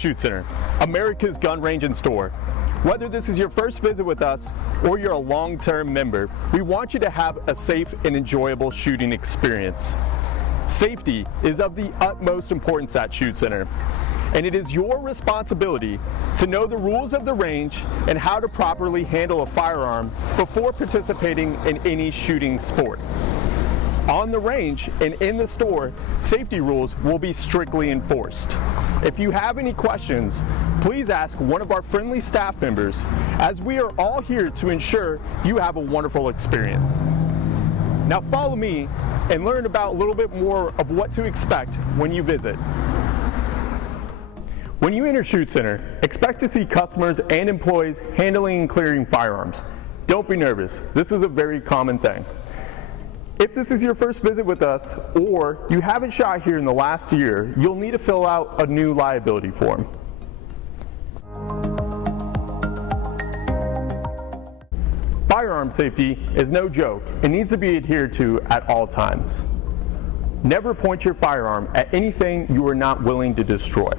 Shoot Center, America's gun range and store. Whether this is your first visit with us or you're a long-term member, we want you to have a safe and enjoyable shooting experience. Safety is of the utmost importance at Shoot Center, and it is your responsibility to know the rules of the range and how to properly handle a firearm before participating in any shooting sport. On the range and in the store, safety rules will be strictly enforced. If you have any questions, please ask one of our friendly staff members, as we are all here to ensure you have a wonderful experience. Now follow me and learn about a little bit more of what to expect when you visit. When you enter Shoot Center, expect to see customers and employees handling and clearing firearms. Don't be nervous, this is a very common thing. If this is your first visit with us, or you haven't shot here in the last year, you'll need to fill out a new liability form. Firearm safety is no joke and needs to be adhered to at all times. Never point your firearm at anything you are not willing to destroy.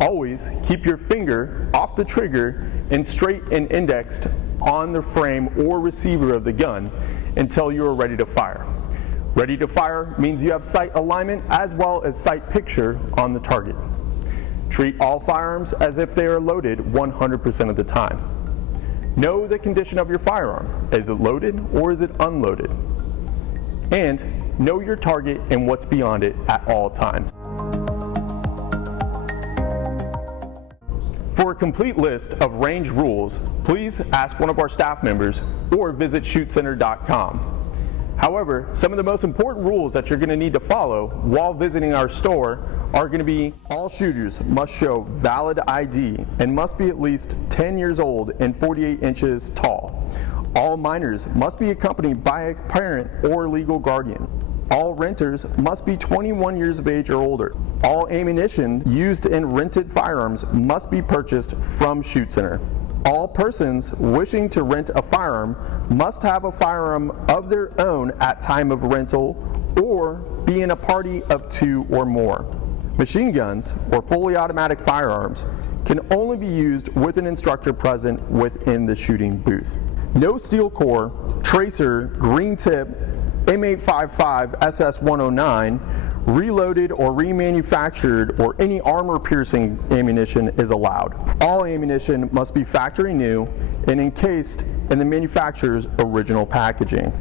Always keep your finger off the trigger and straight and indexed on the frame or receiver of the gun until you are ready to fire. Ready to fire means you have sight alignment as well as sight picture on the target. Treat all firearms as if they are loaded 100% of the time. Know the condition of your firearm. Is it loaded or is it unloaded? And know your target and what's beyond it at all times. For a complete list of range rules, please ask one of our staff members or visit shootcenter.com. However, some of the most important rules that you're going to need to follow while visiting our store are going to be: all shooters must show valid ID and must be at least 10 years old and 48 inches tall. All minors must be accompanied by a parent or legal guardian. All renters must be 21 years of age or older. All ammunition used in rented firearms must be purchased from Shoot Center. All persons wishing to rent a firearm must have a firearm of their own at time of rental or be in a party of 2 or more. Machine guns or fully automatic firearms can only be used with an instructor present within the shooting booth. No steel core, tracer, green tip, M855 SS109, reloaded or remanufactured, or any armor-piercing ammunition is allowed. All ammunition must be factory new and encased in the manufacturer's original packaging.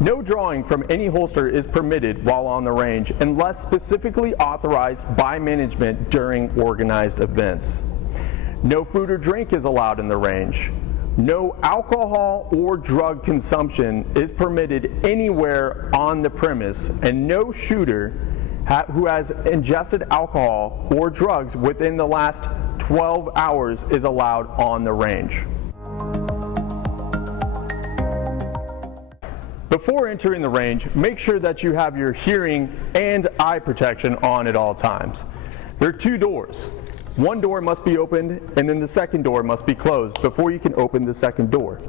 No drawing from any holster is permitted while on the range unless specifically authorized by management during organized events. No food or drink is allowed in the range. No alcohol or drug consumption is permitted anywhere on the premise, and no shooter who has ingested alcohol or drugs within the last 12 hours is allowed on the range. Before entering the range, make sure that you have your hearing and eye protection on at all times. There are 2 doors. One door must be opened and then the second door must be closed before you can open the second door.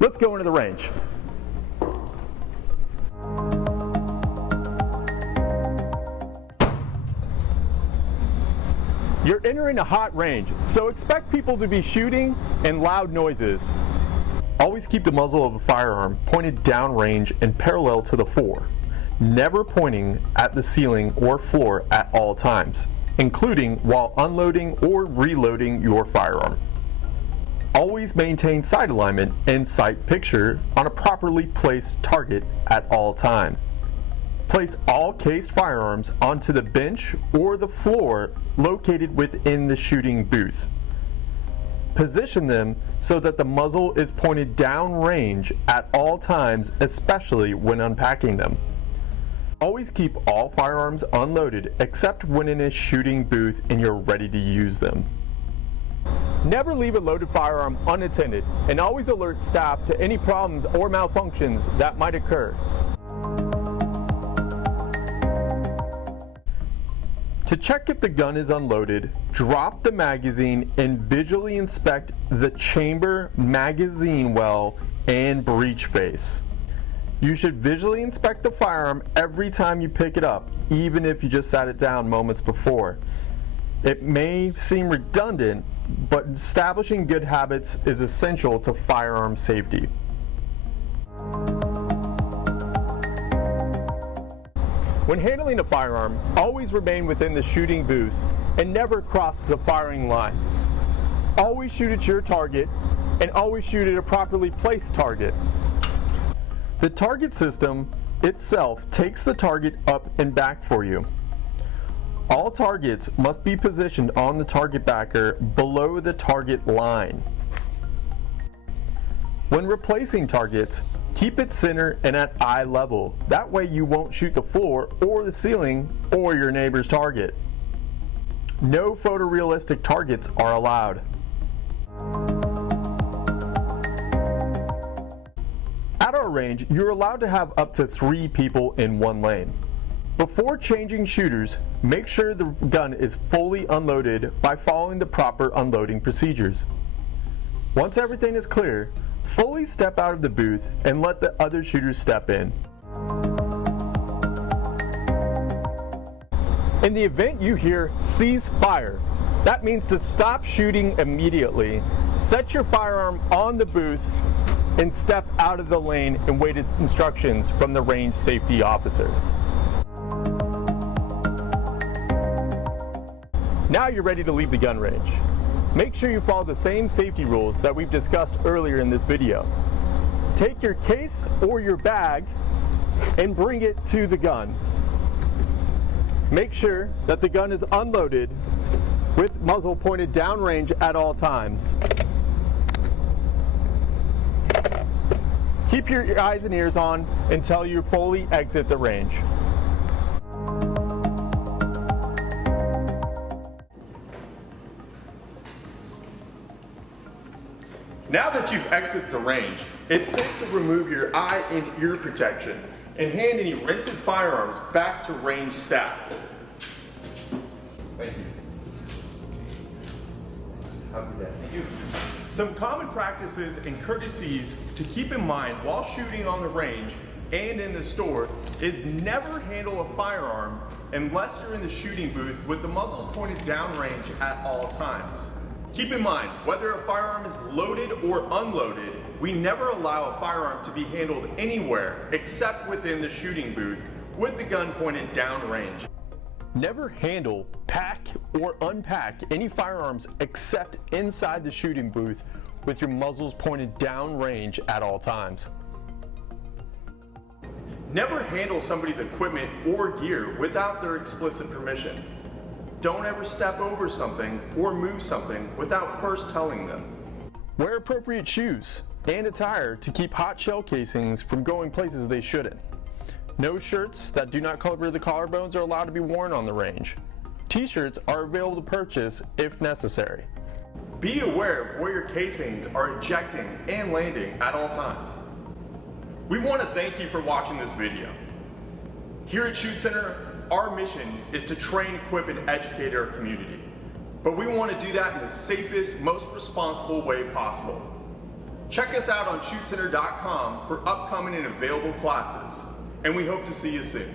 Let's go into the range. You're entering a hot range, so expect people to be shooting and loud noises. Always keep the muzzle of a firearm pointed downrange and parallel to the fore, never pointing at the ceiling or floor at all times, including while unloading or reloading your firearm. Always maintain sight alignment and sight picture on a properly placed target at all times. Place all cased firearms onto the bench or the floor located within the shooting booth. Position them so that the muzzle is pointed downrange at all times, especially when unpacking them. Always keep all firearms unloaded except when in a shooting booth and you're ready to use them. Never leave a loaded firearm unattended, and always alert staff to any problems or malfunctions that might occur. To check if the gun is unloaded, drop the magazine and visually inspect the chamber, magazine well, and breech face. You should visually inspect the firearm every time you pick it up, even if you just sat it down moments before. It may seem redundant, but establishing good habits is essential to firearm safety. When handling a firearm, always remain within the shooting booth and never cross the firing line. Always shoot at your target and always shoot at a properly placed target. The target system itself takes the target up and back for you. All targets must be positioned on the target backer below the target line. When replacing targets, keep it center and at eye level. That way you won't shoot the floor or the ceiling or your neighbor's target. No photorealistic targets are allowed. At our range, you're allowed to have up to 3 people in one lane. Before changing shooters, make sure the gun is fully unloaded by following the proper unloading procedures. Once everything is clear, fully step out of the booth and let the other shooters step in. In the event you hear "cease fire," that means to stop shooting immediately. Set your firearm on the booth and step out of the lane and wait instructions from the range safety officer. Now you're ready to leave the gun range. Make sure you follow the same safety rules that we've discussed earlier in this video. Take your case or your bag and bring it to the gun. Make sure that the gun is unloaded with muzzle pointed downrange at all times. Keep your eyes and ears on until you fully exit the range. Now that you've exited the range, it's safe to remove your eye and ear protection and hand any rented firearms back to range staff. Thank you. Have a good day. Thank you. Some common practices and courtesies to keep in mind while shooting on the range and in the store is never handle a firearm unless you're in the shooting booth with the muzzles pointed downrange at all times. Keep in mind, whether a firearm is loaded or unloaded, we never allow a firearm to be handled anywhere except within the shooting booth with the gun pointed downrange. Never handle, pack, or unpack any firearms except inside the shooting booth with your muzzles pointed downrange at all times. Never handle somebody's equipment or gear without their explicit permission. Don't ever step over something or move something without first telling them. Wear appropriate shoes and attire to keep hot shell casings from going places they shouldn't. No shirts that do not cover the collarbones are allowed to be worn on the range. T-shirts are available to purchase if necessary. Be aware of where your casings are ejecting and landing at all times. We want to thank you for watching this video. Here at Shoot Center, our mission is to train, equip, and educate our community. But we want to do that in the safest, most responsible way possible. Check us out on shootcenter.com for upcoming and available classes, and we hope to see you soon.